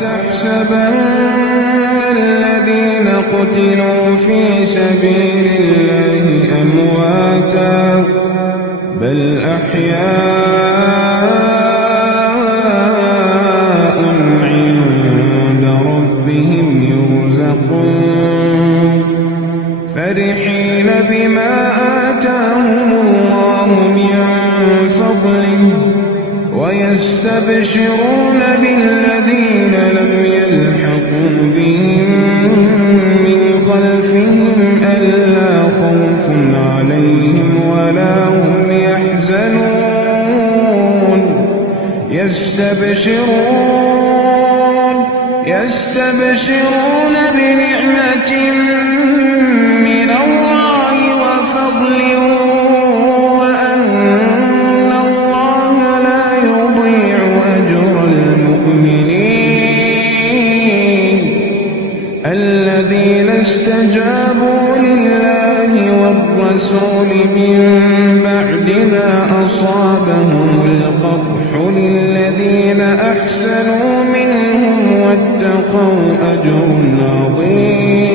تحسبن الذين قتلوا في سبيل الله أمواتا بل أحياء عند ربهم يرزقون فرحين بما آتاهم الله من فضله ويستبشرون بالذين لم يلحقوا بهم من خلفهم ألا خوف عليهم ولا هم يحزنون يستبشرون بنعمة من الله وفضل وأن الله لا يضيع أجر المؤمنين الذين استجابوا لله والرسول من بعد ما أصابهم القرح للذين أحسنوا منهم واتقوا أجر عظيم